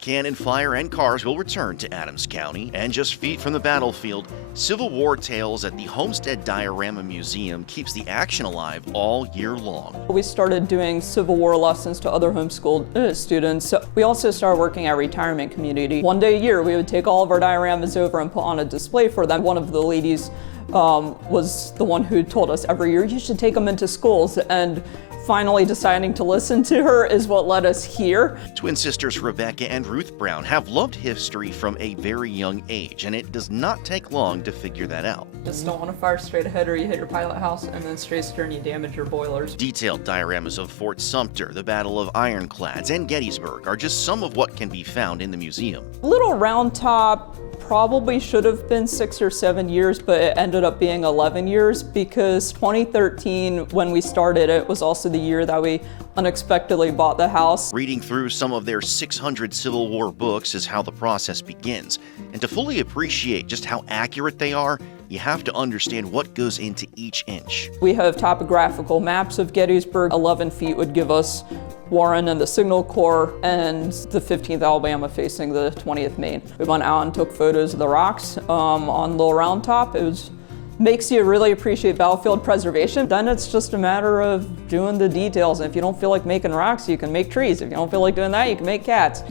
Cannon fire and cars will return to Adams County, and just feet from the battlefield, Civil War tales at the Homestead Diorama Museum keeps the action alive all year long. We started doing Civil War lessons to other homeschooled students. We also started working at a retirement community. One day a year, we would take all of our dioramas over and put on a display for them. One of the ladies was the one who told us every year, you should take them into schools. And finally deciding to listen to her is what led us here. Twin sisters Rebecca and Ruth Brown have loved history from a very young age, and it does not take long to figure that out. Just don't want to fire straight ahead or you hit your pilot house, and then straight stern you damage your boilers. Detailed dioramas of Fort Sumter, the Battle of Ironclads, and Gettysburg are just some of what can be found in the museum. Little Round Top probably should have been 6 or 7 years, but it ended up being 11 years because 2013, when we started, it was also the year that we unexpectedly bought the house. Reading through some of their 600 Civil War books is how the process begins. And to fully appreciate just how accurate they are, you have to understand what goes into each inch. We have topographical maps of Gettysburg. 11 feet would give us Warren and the Signal Corps and the 15th Alabama facing the 20th Maine. We went out and took photos of the rocks on Little Round Top. It makes you really appreciate battlefield preservation. Then it's just a matter of doing the details. And if you don't feel like making rocks, you can make trees. If you don't feel like doing that, you can make cats.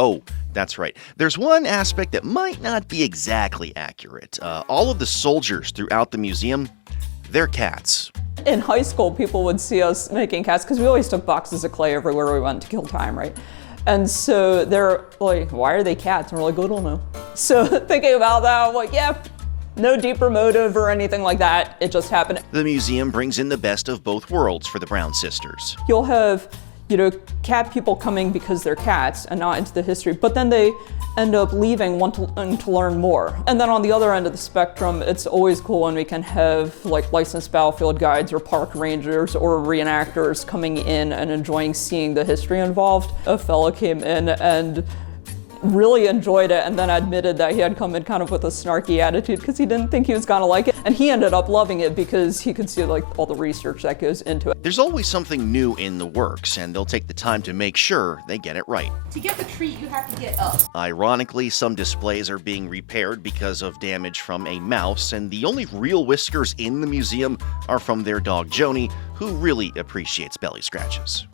Oh, that's right. There's one aspect that might not be exactly accurate. All of the soldiers throughout the museum, they're cats. In high school, people would see us making cats because we always took boxes of clay everywhere we went to kill time, right? And so they're like, why are they cats? And we're like, we don't know. So thinking about that, I'm like, yeah, no deeper motive or anything like that. It just happened. The museum brings in the best of both worlds for the Brown sisters. You'll have, cat people coming because they're cats and not into the history, but then they end up leaving wanting to learn more. And then on the other end of the spectrum, it's always cool when we can have like licensed battlefield guides or park rangers or reenactors coming in and enjoying seeing the history involved. A fella came in and really enjoyed it and then admitted that he had come in kind of with a snarky attitude because he didn't think he was gonna like it. And he ended up loving it because he could see like all the research that goes into it. There's always something new in the works, and they'll take the time to make sure they get it right. To get the treat, you have to get up. Ironically, some displays are being repaired because of damage from a mouse, and the only real whiskers in the museum are from their dog Joni, who really appreciates belly scratches.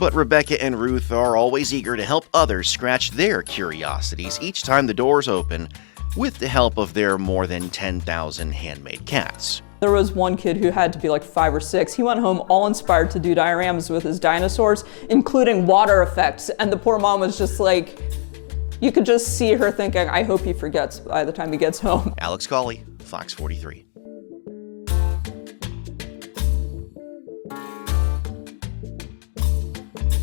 But Rebecca and Ruth are always eager to help others scratch their curiosities each time the doors open, with the help of their more than 10,000 handmade cats. There was one kid who had to be like 5 or 6. He went home all inspired to do dioramas with his dinosaurs, including water effects. And the poor mom was just like, you could just see her thinking, I hope he forgets by the time he gets home. Alex Cawley, Fox 43.